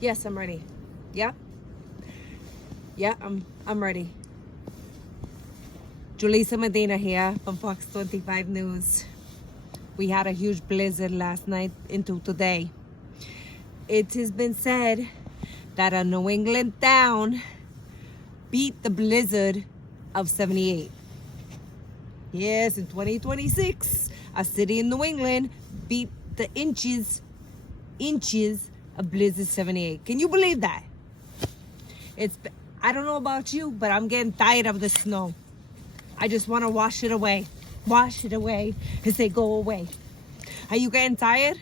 Yes, I'm ready. Yeah. Yeah, I'm ready. Julissa Medina here from Fox 25 News. We had a huge blizzard last night into today. It has been said that a New England town beat the blizzard of 78. Yes, in 2026, a city in New England beat the inches of blizzard 78. Can you believe that? I don't know about you, but I'm getting tired of the snow. I just want to wash it away. Wash it away and say go away. Are you getting tired?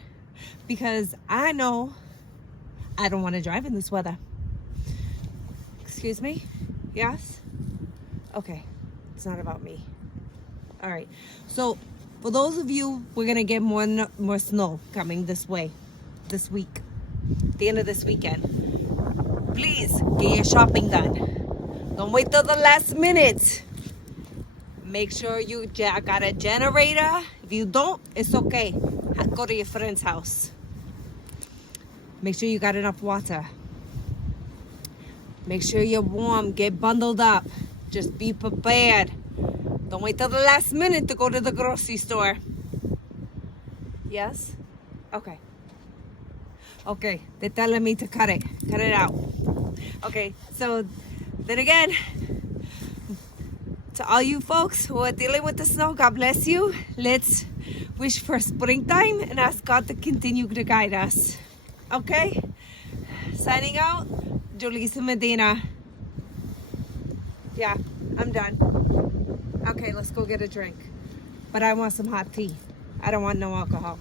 Because I know I don't want to drive in this weather. Excuse me? Yes? Okay. It's not about me. All right. So for those of you, we're going to get more snow coming this way, this week, the end of this weekend. Please get your shopping done. Don't wait till the last minute. Make sure you got a generator. If you don't, it's okay. Go to your friend's house. Make sure you got enough water. Make sure you're warm. Get bundled up. Just be prepared. Don't wait till the last minute to go to the grocery store. Yes? Okay. Okay, they're telling me to cut it out. Okay, so then again, to all you folks who are dealing with the snow, God bless you. Let's wish for springtime and ask God to continue to guide us. Okay? Signing out, Julissa Medina. Yeah, I'm done. Okay, let's go get a drink. But I want some hot tea. I don't want no alcohol.